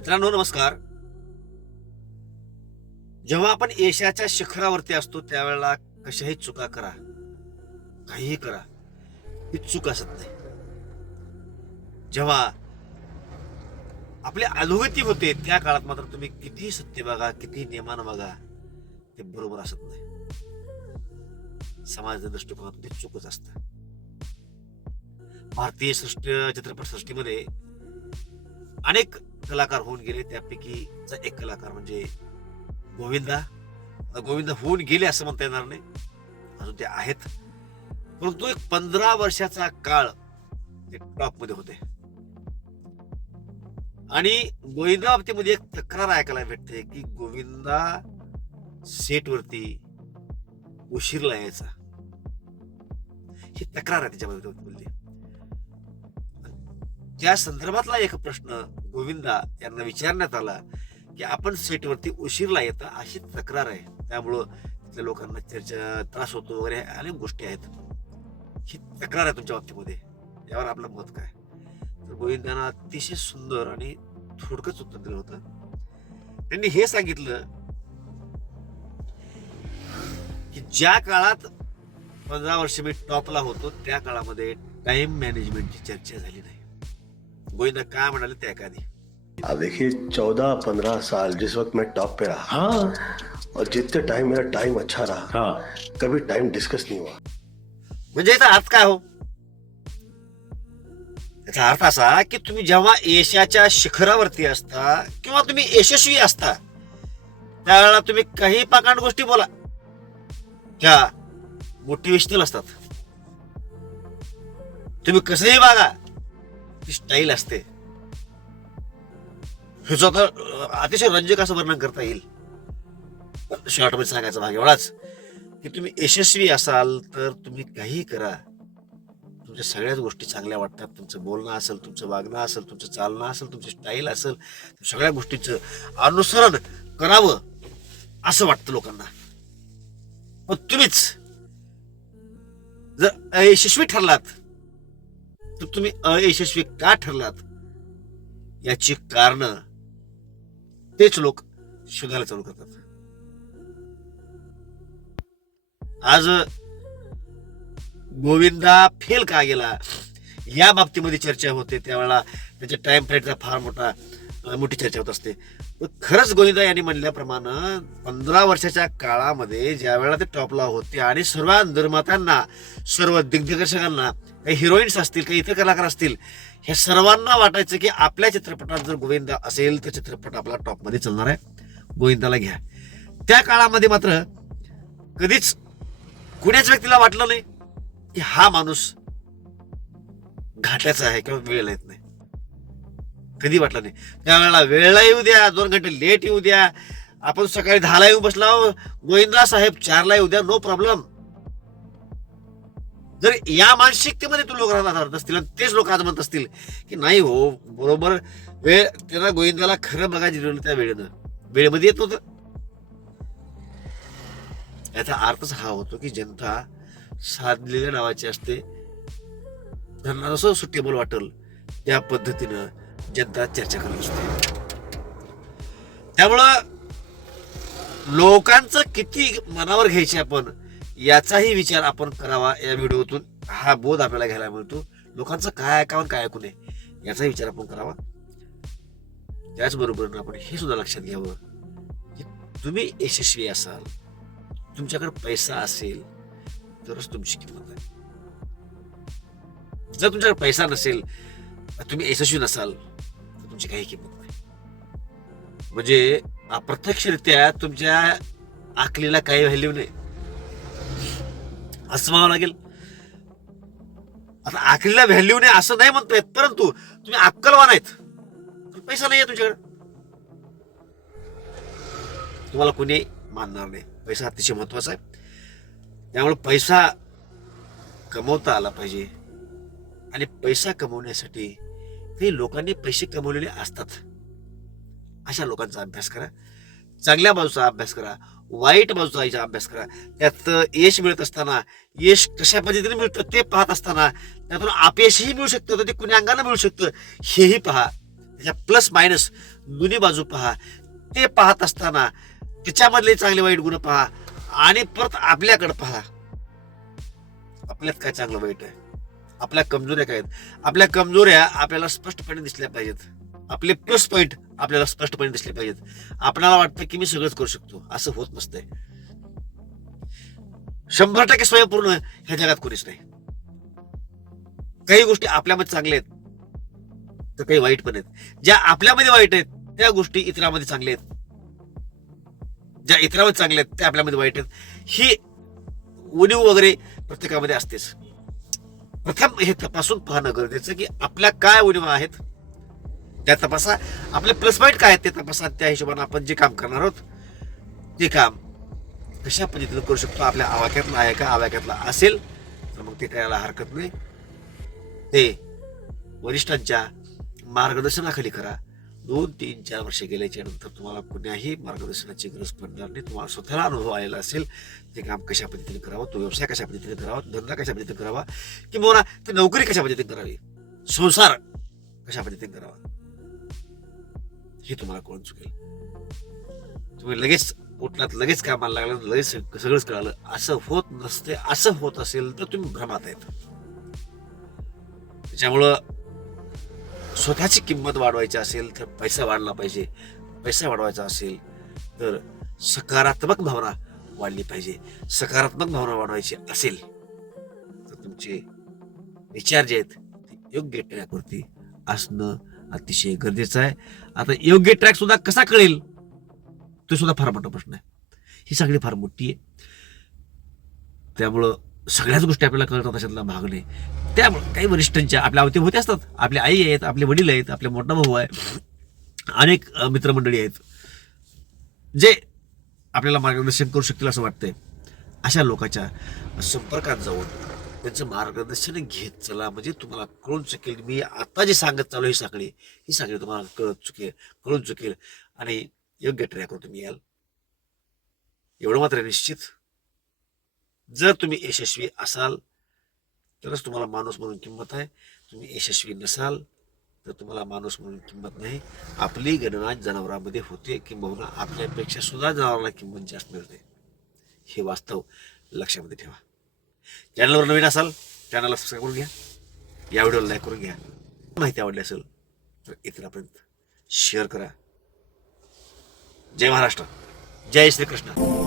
मित्रांनो नमस्कार. जेव्हा आपण यशाच्या शिखरावरती असतो त्यावेळेला कशाही चुका करा, काहीही करा, ही चूक असत नाही. जेव्हा आपली अधोगती होते त्या काळात मात्र तुम्ही किती सत्य बघा, किती नियमानं बघा, ते बरोबर असत नाही. समाजाच्या दृष्टिकोनातून ते चूकच असतं. भारतीय चित्रपट सृष्टीमध्ये अनेक कलाकार होऊन गेले. त्यापैकीचा एक कलाकार म्हणजे गोविंदा. गोविंदा होऊन गेले असं म्हणता येणार नाही, अजून ते आहेत. परंतु एक 15 वर्षाचा काळ ते टॉप मध्ये होते. आणि गोविंदा बाबतीमध्ये एक तक्रार ऐकायला भेटते की गोविंदा सेट वरती उशीरला यायचा. ही तक्रार आहे त्याच्यामध्ये बोलली. त्या संदर्भातला एक प्रश्न गोविंदा यांना विचारण्यात आला की आपण सेटवरती उशीरला येता अशी तक्रार आहे, त्यामुळं तिथल्या लोकांना त्रास होतो वगैरे अनेक गोष्टी आहेत. ही तक्रार आहे तुमच्या बाबतीमध्ये, यावर आपलं मत काय? तर गोविंदांना अतिशय सुंदर आणि थोडकंच उत्तर दिलं होतं. त्यांनी हे सांगितलं की ज्या काळात 15 वर्ष मी टॉपला होतो त्या काळामध्ये टाइम मॅनेजमेंटची चर्चा झाली नाही. गोविंदा काय म्हणाले ते ऐका आधी. अब देखिए 14-15 साल जिस वक्त मैं टॉप पे रहा, हाँ, और जितने टाइम मेरा टाइम अच्छा रहा, हाँ, कभी टाइम डिस्कस नहीं हुआ. म्हणजे याचा अर्थ काय हो? याचा अर्थ असा की तुम्ही जेव्हा यशाच्या शिखरावरती असता किंवा तुम्ही यशस्वी असता त्यावेळेला तुम्ही काही पाकांड गोष्टी बोला, त्या मोटिवेशनल असतात. तुम्ही कसंही बघा, ती स्टाईल असते. ह्याचं तर अतिशय रंजक असं वर्णन करता येईल. शॉर्ट मध्ये सांगायचा भाग एवढाच की तुम्ही यशस्वी असाल तर तुम्ही काहीही करा, तुमच्या सगळ्याच गोष्टी चांगल्या वाटतात. तुमचं बोलणं असेल, तुमचं वागणं असेल, तुमचं चालणं असेल, तुमची स्टाईल असेल, सगळ्या गोष्टींचं अनुसरण करावं असं वाटतं लोकांना. पण तुम्हीच जर अयशस्वी ठरलात तर तुम्ही अयशस्वी का ठरलात याची कारण तेच लोक शोधायला चालू करतात. आज गोविंदा फेल का गेला या बाबतीमध्ये चर्चा होते, त्यावेळेला त्याच्या टाइम फ्रेडचा फार मोठी चर्चा होत असते. खरंच गोविंदा यांनी म्हणल्याप्रमाणे 15 वर्षाच्या काळामध्ये ज्या वेळेला ते टॉपला होते आणि सर्व निर्मात्यांना, सर्व दिग्दर्शकांना, काही हिरोईन्स असतील, काही इतर कलाकार असतील, ह्या सर्वांना वाटायचं की आपल्या चित्रपटात जर गोविंदा असेल तर चित्रपट आपला टॉप मध्ये चालणार आहे, गोविंदाला घ्या. त्या काळामध्ये मात्र कधीच कुण्याच व्यक्तीला वाटलं नाही की हा माणूस घाटाचा आहे किंवा वेळेला येत नाही. कधी वाटलं नाही. त्यावेळेला वेळेला येऊ द्या, 2 घंटे लेट येऊ द्या, आपण सकाळी 10ला येऊन बसला, गोविंदा साहेब 4ला येऊ द्या, नो प्रॉब्लेम. जर या मानसिकतेमध्ये तू लोक राहत असतील आणि तेच लोक आज म्हणत असतील की नाही हो बरोबर वेळ, त्यांना गोविंदाला खरं बघायचं त्या वेळेमध्ये येत होतं. याचा अर्थच हा होतो की जनता साधलेल्या नावाची असते. त्यांना जसं सुटेबल वाटेल त्या पद्धतीनं जनता चर्चा करत असते. त्यामुळं लोकांचं किती मनावर घ्यायचे आपण याचाही विचार आपण करावा. या व्हिडिओतून हा बोध आपल्याला घ्यायला मिळतो. लोकांचं काय ऐकावं काय ऐकू नये याचाही विचार आपण करावा. त्याचबरोबर आपण हे सुद्धा लक्षात घ्यावं की तुम्ही यशस्वी असाल, तुमच्याकडे पैसा असेल तरच तुमची किंमत आहे. जर तुमच्याकडे पैसा नसेल, तुम्ही यशस्वी नसाल तर तुमची काही किंमत नाही. म्हणजे अप्रत्यक्षरित्या तुमच्या आकलीला काही व्हॅल्यू नाही असं म्हणावं लागेल. आता आकलीला व्हॅल्यू नाही असं नाही म्हणतोय, परंतु तुम्ही अक्कलवान आहेत, पैसा नाही आहे तुमच्याकडे, तुम्हाला कोणी मानणार नाही. पैसा अतिशय महत्वाचा आहे. त्यामुळे पैसा कमवता आला पाहिजे. आणि पैसा कमवण्यासाठी काही लोकांनी पैसे कमवलेले असतात, अशा लोकांचा अभ्यास करा. चांगल्या बाजूचा अभ्यास करा, वाईट बाजूचा अभ्यास करा. त्यात यश मिळत असताना यश कशा पद्धतीने मिळतं ते पाहत असताना त्यातून अपयशही मिळू शकतं, ते कुण्या अंगाने मिळू शकतं हेही पहा. त्याच्या प्लस मायनस दोन्ही बाजू पहा. ते पाहत असताना त्याच्यामधले चांगले वाईट गुण पहा आणि परत आपल्याकडे पहा. आपल्यात काय चांगलं वाईट आहे, आपल्या कमजोऱ्या काय आहेत. आपल्या कमजोऱ्या आपल्याला स्पष्टपणे दिसल्या पाहिजेत. आपले प्लस पॉइंट आपल्याला स्पष्टपणे दिसले पाहिजेत. आपल्याला वाटतं की मी सगळंच करू शकतो, असं होत नसतंय. 100% स्वयंपूर्ण ह्या जगात कोणीच नाही. काही गोष्टी आपल्यामध्ये चांगल्या आहेत तर काही वाईट पण आहेत. ज्या आपल्यामध्ये वाईट आहेत त्या गोष्टी इतरांमध्ये चांगल्या आहेत. ज्या इतरांमध्ये चांगल्या आहेत त्या आपल्यामध्ये वाईट आहेत. ही उणीव वगैरे प्रत्येकामध्ये असतेच. प्रथम हे तपासून पाहणं गरजेचं की आपल्या काय उणीवा आहेत त्या तपासा. आपले प्लस पॉईंट काय आहेत ते तपासा. त्या हिशोबाने आपण जे काम करणार आहोत ते काम कशा पद्धतीने करू शकतो. आपल्या आवाक्यातला आहे का, आवाक्यातला असेल तर मग ते करायला हरकत नाही. ते वरिष्ठांच्या मार्गदर्शनाखाली करा. 2-3-4 वर्ष गेल्याच्या नंतर तुम्हाला कुणाही मार्गदर्शनाची गरज पडणार नाही. तुम्हाला स्वतःला अनुभव आलेला असेल ते काम कशा पद्धतीने करावं, तो व्यवसाय कशा पद्धतीने करावा, धंदा कशा पद्धतीने करावा, किंवा ती नोकरी कशा पद्धतीने करावी, संसार कशा पद्धतीने करावा, हे तुम्हाला कळून चुकेल. तुम्ही लगेच उठलात, लगेच कामाला लागलं, लगेच सगळंच कळालं असं होत नसते. असं होत असेल तर तुम्ही भ्रमात आहेत. त्याच्यामुळं स्वतःची किंमत वाढवायची असेल तर पैसा वाढला पाहिजे. पैसा वाढवायचा असेल तर सकारात्मक भावना वाढली पाहिजे. सकारात्मक भावना वाढवायची असेल तर तुमचे विचार जे आहेत ते योग्य ट्रॅकवरती असणं अतिशय गरजेचं आहे. आता योग्य ट्रॅक सुद्धा कसा कळेल तो सुद्धा फार मोठा प्रश्न आहे. ही सगळी फार मोठी आहे. त्यामुळं सगळ्याच गोष्टी आपल्याला कळतात अशातला भाग नाही. त्यामुळे काही वरिष्ठांच्या आपल्या अवतीभोवती असतात. आपले आई आहेत, आपले वडील आहेत, आपले मोठा भाऊ आहे, अनेक मित्रमंडळी आहेत जे आपल्याला मार्गदर्शन करू शकतील असं वाटतंय. अशा लोकांच्या संपर्कात जाऊन त्यांचं मार्गदर्शन घेत चला. म्हणजे तुम्हाला कळून चुकेल मी आता जे सांगत चालू ही सगळी तुम्हाला कळून चुकेल आणि योग्य ट्रॅकवर तुम्ही याल. एवढं मात्र निश्चित, जर तुम्ही यशस्वी असाल तरच तुम्हाला माणूस म्हणून किंमत आहे. तुम्ही यशस्वी नसाल तर तुम्हाला माणूस म्हणून किंमत नाही. आपली गणना जनावरांमध्ये होते किंबहुना आपल्यापेक्षा सुद्धा जनावरांना किंमत जास्त मिळते. हे वास्तव लक्षामध्ये ठेवा. चॅनलवर नवीन असाल चॅनलला सबस्क्राईब करून घ्या. या व्हिडिओला लाईक करून घ्या. माहिती आवडली असेल तर इतरांपर्यंत शेअर करा. जय महाराष्ट्र, जय श्रीकृष्ण.